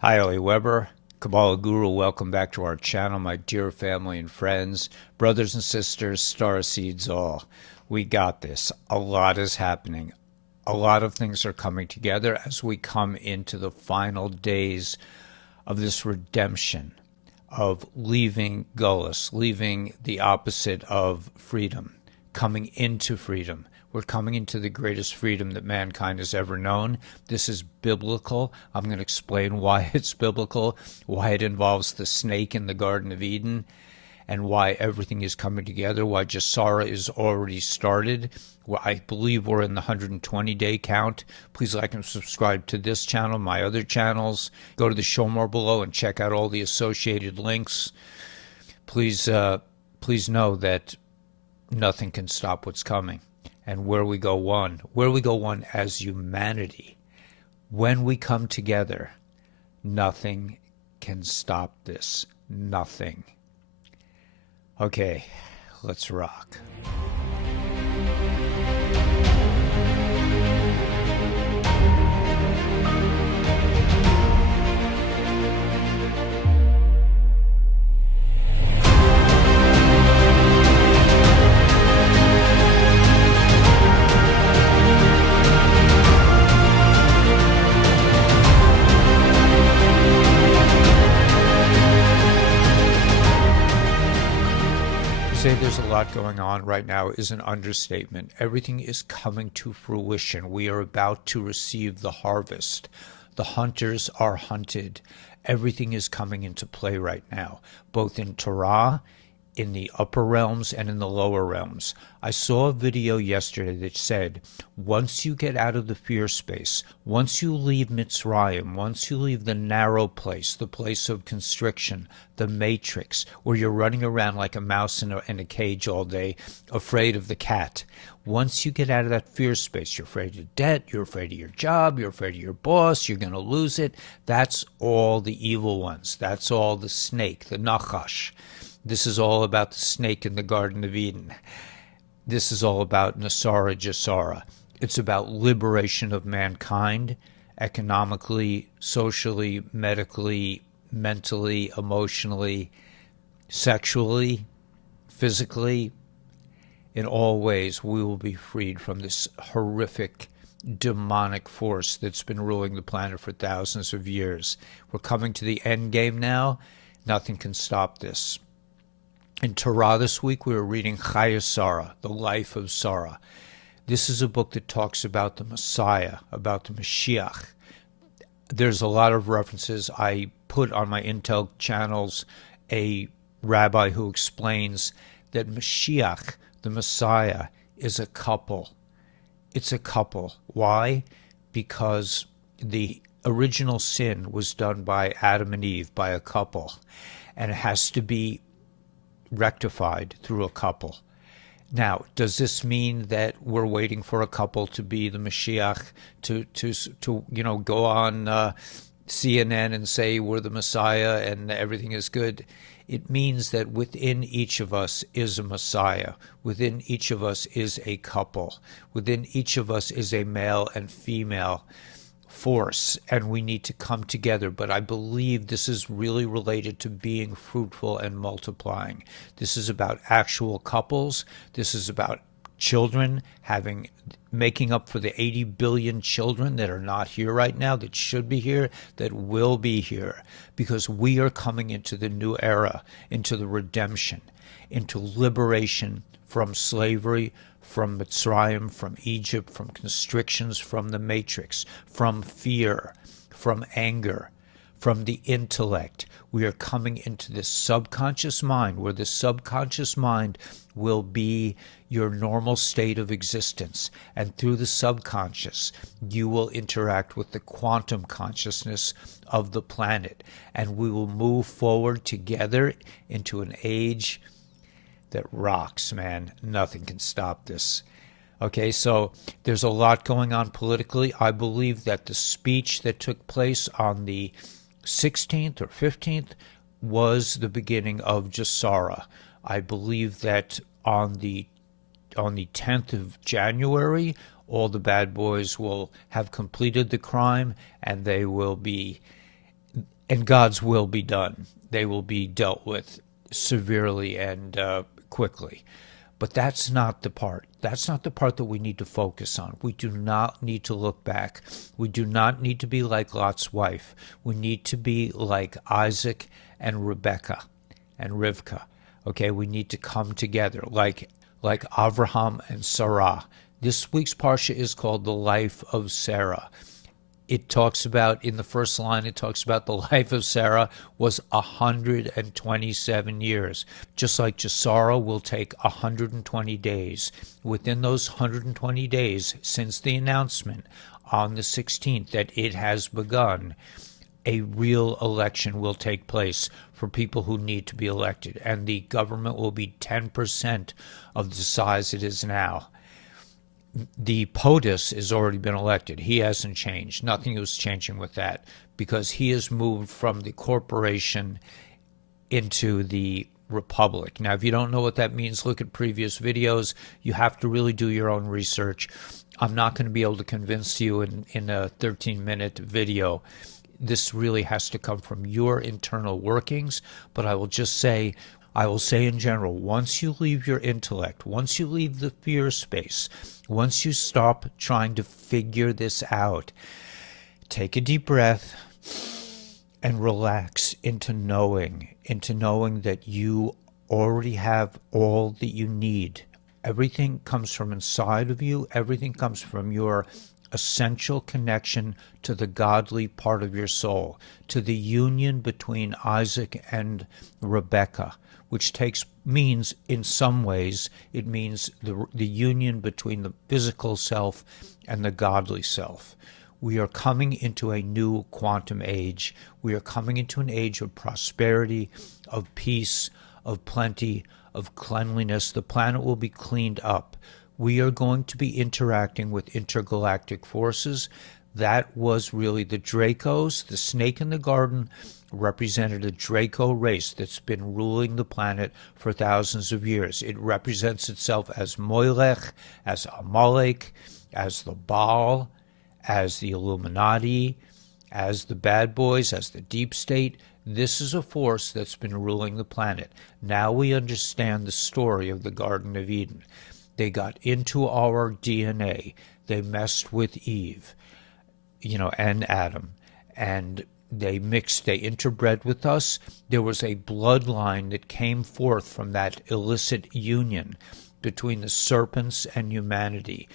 Hi, Oli Weber, Kabbalah Guru. Welcome back to our channel, my dear family and friends, brothers and sisters, star seeds all. We got this. A lot is happening. A lot of things are coming together as we come into the final days of this redemption, of leaving Gullus, leaving the opposite of freedom, coming into freedom. We're coming into the greatest freedom that mankind has ever known. This is biblical. I'm going to explain why it's biblical, why it involves the snake in the Garden of Eden, and why everything is coming together, why Gesara is already started. Well, I believe we're in the 120-day count. Please like and subscribe to this channel, my other channels. Go to the show more below and check out all the associated links. Please know that nothing can stop what's coming. And where we go one as humanity, when we come together, nothing can stop this. Nothing. Okay, let's rock. Say there's a lot going on right now is an understatement. Everything is coming to fruition. We are about to receive the harvest. The hunters are hunted. Everything is coming into play right now, both in Torah, in the upper realms, and in the lower realms. I saw a video yesterday that said, once you get out of the fear space, once you leave Mitzrayim, once you leave the narrow place, the place of constriction, the matrix, where you're running around like a mouse in a cage all day, afraid of the cat. Once you get out of that fear space, you're afraid of debt, you're afraid of your job, you're afraid of your boss, you're going to lose it. That's all the evil ones. That's all the snake, the nachash. This is all about the snake in the Garden of Eden. This is all about Nasara Gesara. It's about liberation of mankind, economically, socially, medically, mentally, emotionally, sexually, physically. In all ways, we will be freed from this horrific, demonic force that's been ruling the planet for thousands of years. We're coming to the end game now. Nothing can stop this. In Torah this week, we were reading Gesara, the life of Sarah. This is a book that talks about the Messiah, about the Mashiach. There's a lot of references. I put on my Intel channels a rabbi who explains that Mashiach, the Messiah, is a couple. It's a couple. Why? Because the original sin was done by Adam and Eve, by a couple, and it has to be rectified through a couple. Now, does this mean that we're waiting for a couple to be the Mashiach to go on CNN and say we're the Messiah and everything is good? It means that within each of us is a Messiah. Within each of us is a couple. Within each of us is a male and female force, and we need to come together. But I believe this is really related to being fruitful and multiplying. This is about actual couples. This is about children making up for the 80 billion children that are not here right now, that should be here, that will be here, because we are coming into the new era, into the redemption, into liberation from slavery, from Mitzrayim, from Egypt, from constrictions, from the matrix, from fear, from anger, from the intellect. We are coming into this subconscious mind, where the subconscious mind will be your normal state of existence. And through the subconscious, you will interact with the quantum consciousness of the planet. And we will move forward together into an age that rocks, man. Nothing can stop this. Okay, so there's a lot going on politically. I believe that the speech that took place on the 16th or 15th was the beginning of Gesara. I believe that on the 10th of January, all the bad boys will have completed the crime, and they will and God's will be done. They will be dealt with severely and quickly. But that's not the part. That's not the part that we need to focus on. We do not need to look back. We do not need to be like Lot's wife. We need to be like Isaac and Rebekah and Rivka. Okay, we need to come together like Avraham and Sarah. This week's parsha is called the life of Sarah. It talks about, in the first line, it talks about the life of Sarah was 127 years. Just like Gesara will take 120 days. Within those 120 days, since the announcement on the 16th that it has begun, a real election will take place for people who need to be elected. And the government will be 10% of the size it is now. The POTUS has already been elected. He hasn't changed. Nothing was changing with that because he has moved from the corporation into the republic. Now, if you don't know what that means, look at previous videos. You have to really do your own research. I'm not going to be able to convince you in a 13-minute video. This really has to come from your internal workings, but I will say in general, once you leave your intellect, once you leave the fear space, once you stop trying to figure this out, take a deep breath and relax into knowing that you already have all that you need. Everything comes from inside of you. Everything comes from your essential connection to the godly part of your soul, to the union between Isaac and Rebekah, which means in some ways it means the union between the physical self and the godly self. We are coming into a new quantum age. We are coming into an age of prosperity, of peace, of plenty, of cleanliness. The planet will be cleaned up. We are going to be interacting with intergalactic forces. That was really the Dracos. The snake in the garden represented a Draco race that's been ruling the planet for thousands of years. It represents itself as Moilech, as Amalek, as the Baal, as the Illuminati, as the bad boys, as the deep state. This is a force that's been ruling the planet. Now we understand the story of the Garden of Eden. They got into our DNA. They messed with Eve, and Adam, and they interbred with us. There was a bloodline that came forth from that illicit union between the serpents and humanity,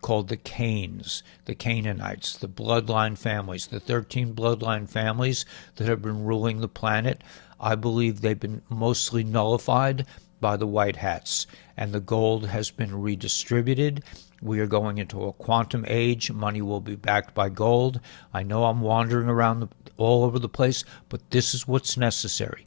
called the Cains, the Canaanites, the bloodline families, the 13 bloodline families that have been ruling the planet. I believe they've been mostly nullified by the white hats, and the gold has been redistributed. We are going into a quantum age. Money will be backed by gold. I know I'm wandering around all over the place, but this is what's necessary.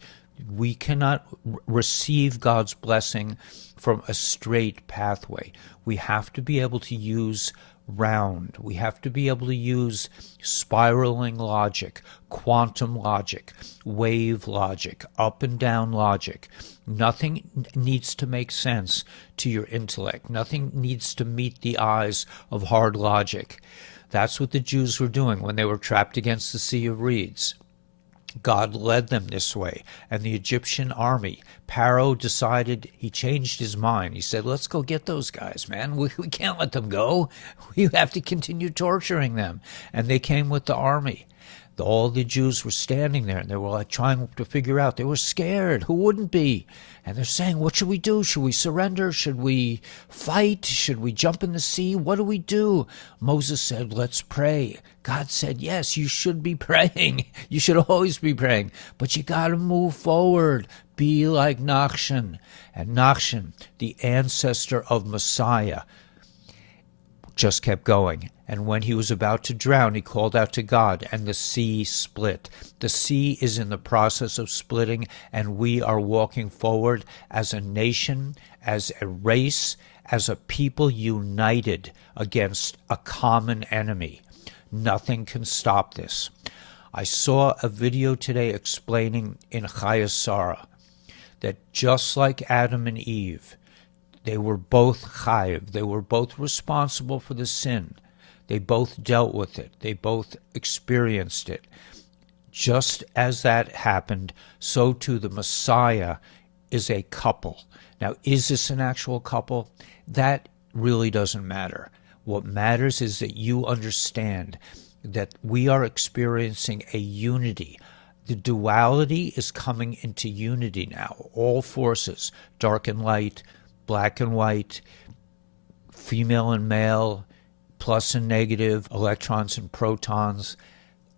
We cannot receive God's blessing from a straight pathway. We have to be able to use round. We have to be able to use spiraling logic, quantum logic, wave logic, up and down logic. Nothing needs to make sense to your intellect. Nothing needs to meet the eyes of hard logic. That's what the Jews were doing when they were trapped against the Sea of Reeds. God led them this way, and the Egyptian army, Pharaoh decided, he changed his mind. He said, let's go get those guys, man. We can't let them go. We have to continue torturing them. And they came with the army. All the Jews were standing there, and they were trying to figure out. They were scared. Who wouldn't be? And they're saying, what should we do? Should we surrender? Should we fight? Should we jump in the sea? What do we do? Moses said, let's pray. God said, yes, you should be praying. You should always be praying. But you got to move forward. Be like Nachshon. And Nachshon, the ancestor of Messiah, just kept going. And when he was about to drown, he called out to God, and the sea split. The sea is in the process of splitting, and we are walking forward as a nation, as a race, as a people united against a common enemy. Nothing can stop this. I saw a video today explaining in Gesara that just like Adam and Eve, they were both chayiv. They were both responsible for the sin. They both dealt with it. They both experienced it. Just as that happened, so too the Messiah is a couple. Now, is this an actual couple? That really doesn't matter. What matters is that you understand that we are experiencing a unity. The duality is coming into unity now. All forces, dark and light, black and white, female and male, plus and negative, electrons and protons,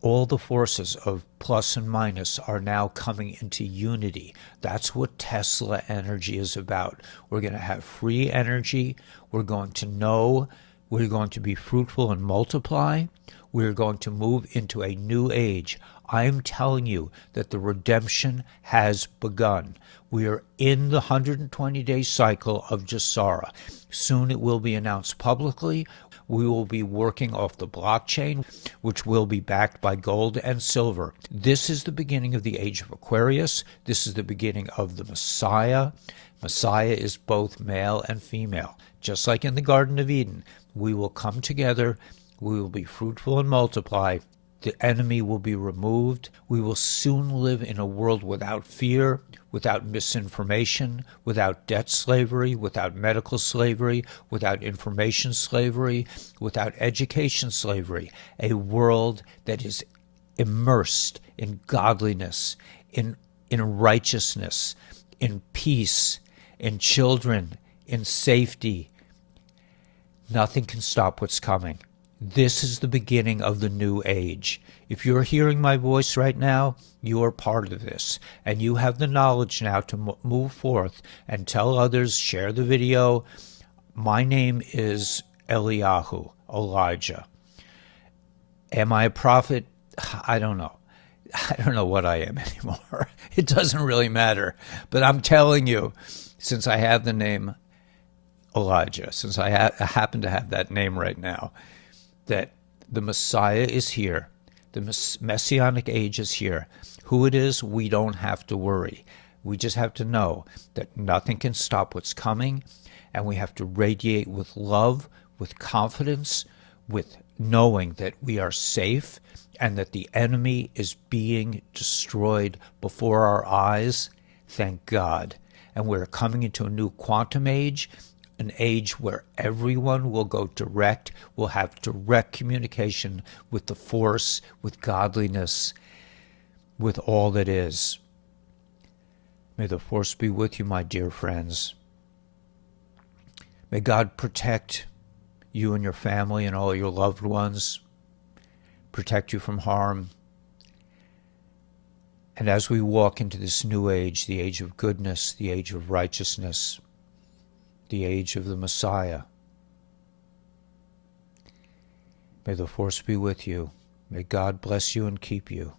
all the forces of plus and minus are now coming into unity. That's what Tesla energy is about. We're going to have free energy. We're going to know. We're going to be fruitful and multiply. We're going to move into a new age. I'm telling you that the redemption has begun. We are in the 120-day cycle of Gesara. Soon it will be announced publicly. We will be working off the blockchain, which will be backed by gold and silver. This is the beginning of the age of Aquarius. This is the beginning of the Messiah. Messiah is both male and female. Just like in the Garden of Eden, we will come together. We will be fruitful and multiply. The enemy will be removed. We will soon live in a world without fear, without misinformation, without debt slavery, without medical slavery, without information slavery, without education slavery. A world that is immersed in godliness, in righteousness, in peace, in children, in safety. Nothing can stop what's coming. This is the beginning of the new age. If you're hearing my voice right now, you are part of this. And you have the knowledge now to move forth and tell others, share the video. My name is Eliyahu, Elijah. Am I a prophet? I don't know. I don't know what I am anymore. It doesn't really matter. But I'm telling you, since I have the name Elijah, since I happen to have that name right now, that the Messiah is here. The Messianic age is here. Who it is, we don't have to worry. We just have to know that nothing can stop what's coming, and we have to radiate with love, with confidence, with knowing that we are safe and that the enemy is being destroyed before our eyes. Thank God. And we're coming into a new quantum age, an age where everyone will go direct, will have direct communication with the force, with godliness, with all that is. May the force be with you, my dear friends. May God protect you and your family and all your loved ones, protect you from harm. And as we walk into this new age, the age of goodness, the age of righteousness, the age of the Messiah, may the force be with you. May God bless you and keep you.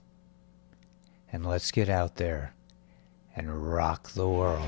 And let's get out there and rock the world.